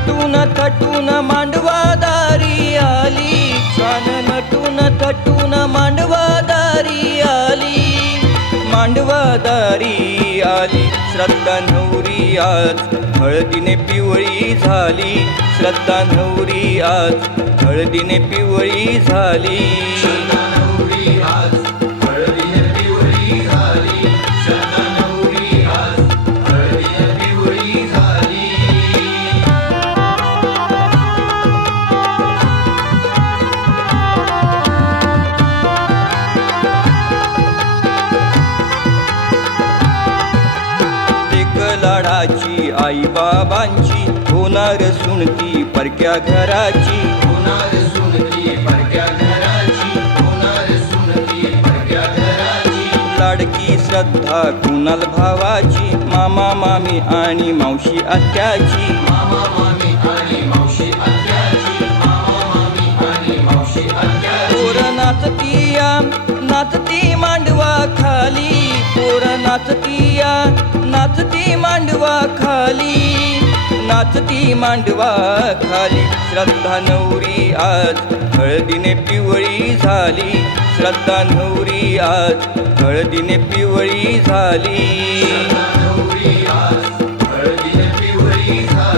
नटून थटून मांडवादारी आली. छान नटून थटून मांडवादारी आली. मांडवादारी आली. श्रद्धा नवरी आज हळदीने पिवळी झाली. श्रद्धा नवरी आज हळदीने पिवळी झाली. लाडाची आई बाबांची होणार सुनती परक्या घराची. होणार सुनती परक्या घराची होणार सुनती परक्या घराची. लाडकी श्रद्धा कुणाल भावाची मामा मामी आणि मावशी आत्याची. मामा मामी आणि मावशी आत्याची. मांडवा खाली नाचती मांडवा खाली. श्रद्धा नवरी आज हळदीने पिवळी झाली. श्रद्धा नवरी आज हळदीने पिवळी झाली. नवरी आज हळदीने पिवळी झाली.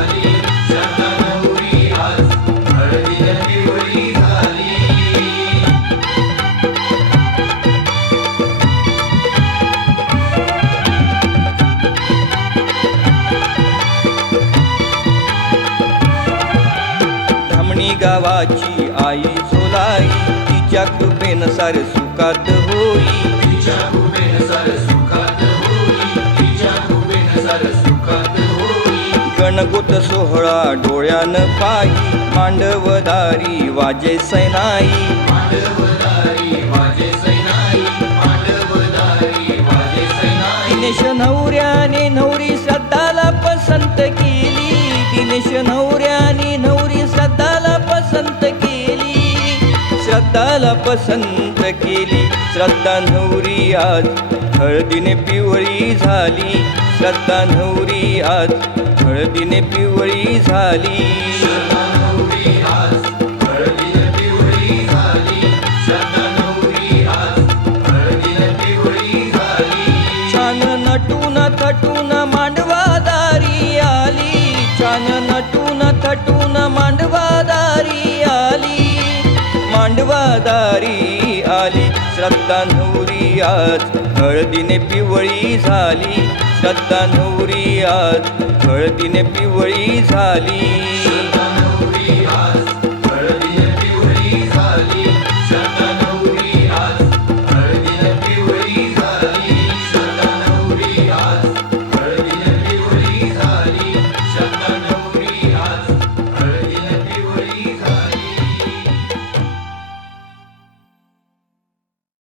गावाची आई सोलाई तिच्या कृपेन सार सुखात होई. तिच्या कृपेन सर सुखात होई तिच्या कृपेन सर सुखात होई. गणगोत सोहळा डोळ्यान पाही मांडवदारी वाजे सैनाई. मांडवदारी वाजे सैनाई मांडवदारी वाजे सैनाई. दिनेश नवऱ्याने नवरी श्रद्धाला पसंत केली. दिनेश नवऱ्याने नवरी श्रद्धाला पसंत केली. श्रद्धाला पसंत केली. श्रद्धा नवरी आज हळदीने पिवळी झाली. श्रद्धा नवरी आज हळदीने पिवळी झाली. मांडवादारी आली. श्रद्धा नवरी आज हळदीने पिवळी झाली. श्रद्धा नवरी आज हळदीने पिवळी झाली.